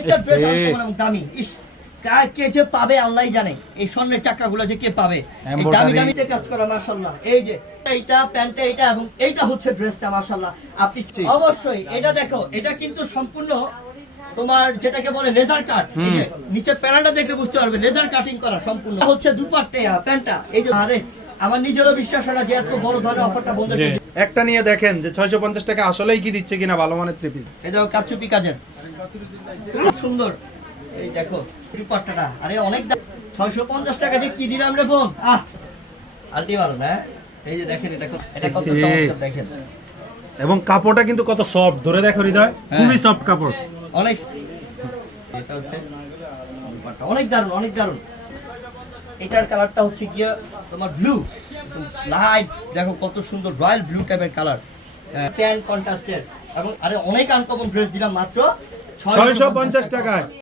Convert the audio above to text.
প্রত্যেকটা dress uncommon এবং দামি। ইস, কে যে পাবে আল্লাহই জানে, এই স্বর্ণের চাকাগুলো যে কে পাবে, এই দামি দামিতে কাজ করা মাশাআল্লাহ। এই যে এইটা প্যান্টটা, এইটা এবং এইটা হচ্ছে ড্রেসটা মাশাআল্লাহ। আপনি অবশ্যই এটা দেখো, এটা কিন্তু সম্পূর্ণ তোমার যেটাকে বলে লেজার কাট। এই যে নিচে প্যানেলটা দেখলে বুঝতে পারবে লেজার কাটিং করা সম্পূর্ণ। হচ্ছে দুপাট্টা প্যান্টটা, এই যে আরে আমার নিজেরও বিশ্বাস হয় না যে এত বড় ধরনের অফারটা বন্ধুদের। একটা নিয়ে দেখেন যে 650 টাকা আসলেই কি দিচ্ছে কিনা ভালো মানের থ্রি পিস। এই দেখো কাপচুপি কাজের, খুব সুন্দর। এই দেখো দুপাট্টাটা, আরে অনেক দাম। 650 টাকা দিয়ে কি দিলাম রে বোন, আলটি মারো না। এই যে দেখেন এটা কত চমৎকার দেখেন, এবং কাপড়টা কিন্তু কত সফট, ধরে দেখো হৃদয়, খুবই সফট কাপড়, অনেক। এটা হচ্ছে দুপাট্টা, অনেক দারুণ, অনেক দারুণ। এটার কালারটা হচ্ছে গিয়ে তোমার ব্লু লাইট, দেখো কত সুন্দর রয়্যাল ব্লু টাইপের কালার, প্যান কন্ট্রাস্টের। এবং আরে অনেক আনকমন ড্রেস দিলাম মাত্র 650 টাকায়।